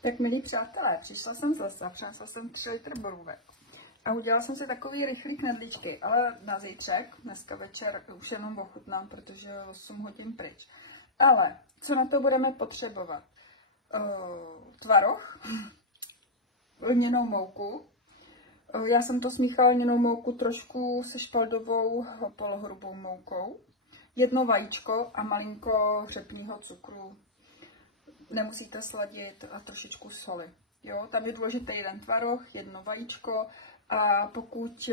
Tak milí přátelé, přišla jsem z lesa, přinesla jsem 3 litry borůvek a udělala jsem si takový rychlý knedlíčky, ale na zítřek, dneska večer už jenom ochutnám, protože je 8 hodin pryč. Ale co na to budeme potřebovat? Tvaroh, lněnou mouku. Já jsem to smíchala lněnou mouku trošku se špaldovou polohrubou moukou. 1 vajíčko a malinko řepního cukru. Nemusíte sladit a trošičku soli. Jo, tam je důležitý 1 tvaroh, 1 vajíčko a pokud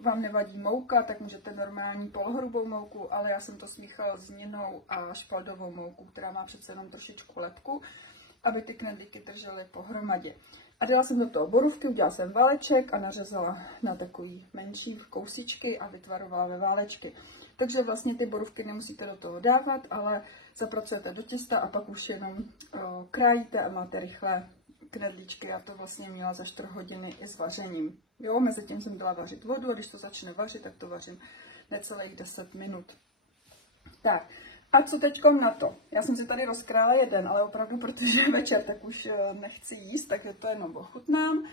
vám nevadí mouka, tak můžete normální polohrubou mouku, ale já jsem to smíchala s lněnou a špaldovou moukou, která má přece jenom trošičku lepku, aby ty knedlíky držely pohromadě. A dala jsem do toho borůvky, udělala jsem váleček a nařezala na takový menší kousíčky a vytvarovala ve válečky. Takže vlastně ty borůvky nemusíte do toho dávat, ale zapracujete do těsta a pak už jenom krájíte a máte rychlé knedlíčky. Já to vlastně měla za 4 hodiny i s vařením. Jo, mezi tím jsem dala vařit vodu a když to začne vařit, tak to vařím necelých 10 minut. Tak. A co teďkom na to? Já jsem si tady rozkrála 1, ale opravdu, protože je večer, tak už nechci jíst, tak to jenom ochutnám.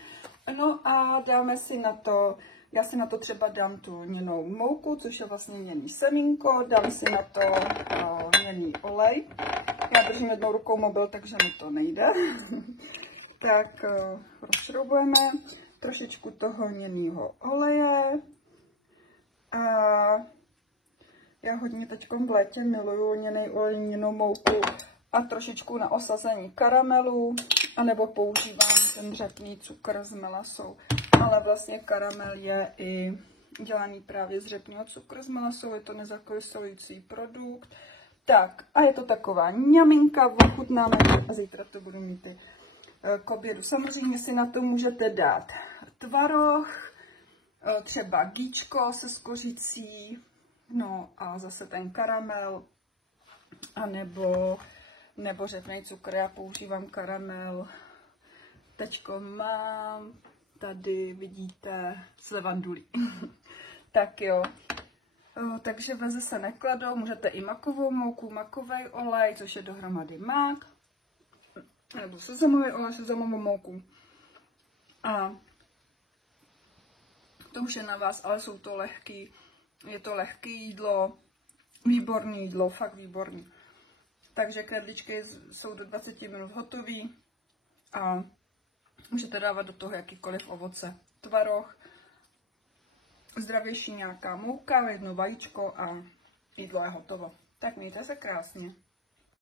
No a dáme si na to, já si na to třeba dám tu lněnou mouku, což je vlastně lněný semínko, dám si na to lněný olej. Já držím 1 rukou mobil, takže mi to nejde. Tak rozšroubujeme trošičku toho lněného oleje. A já hodně teď v létě miluju lněný olej, lněnou mouku a trošičku na osazení karamelu, anebo používám ten řepný cukr s melasou. Ale vlastně karamel je i dělaný právě z řepného cukru s melasou, je to nezakyslující produkt. Tak a je to taková ňaminka, ochutnáme a zítra to budu mít i k obědu. Samozřejmě si na to můžete dát tvaroh, třeba gíčko se skořicí, no a zase ten karamel, a nebo řepný cukr. Já používám karamel. Teďko mám, tady vidíte, s levandulí. Tak jo. Takže veze se nekladou, můžete i makovou mouku, makový olej, což je dohromady mák, nebo sezamový olej, sezamovou mouku. A to už je na vás, ale jsou to lehký. Je to lehké jídlo, výborné jídlo, fakt výborný. Takže knedlíčky jsou do 20 minut hotový a můžete dávat do toho jakýkoliv ovoce. Tvaroh, zdravější nějaká mouka, 1 vajíčko a jídlo je hotovo. Tak mějte se krásně.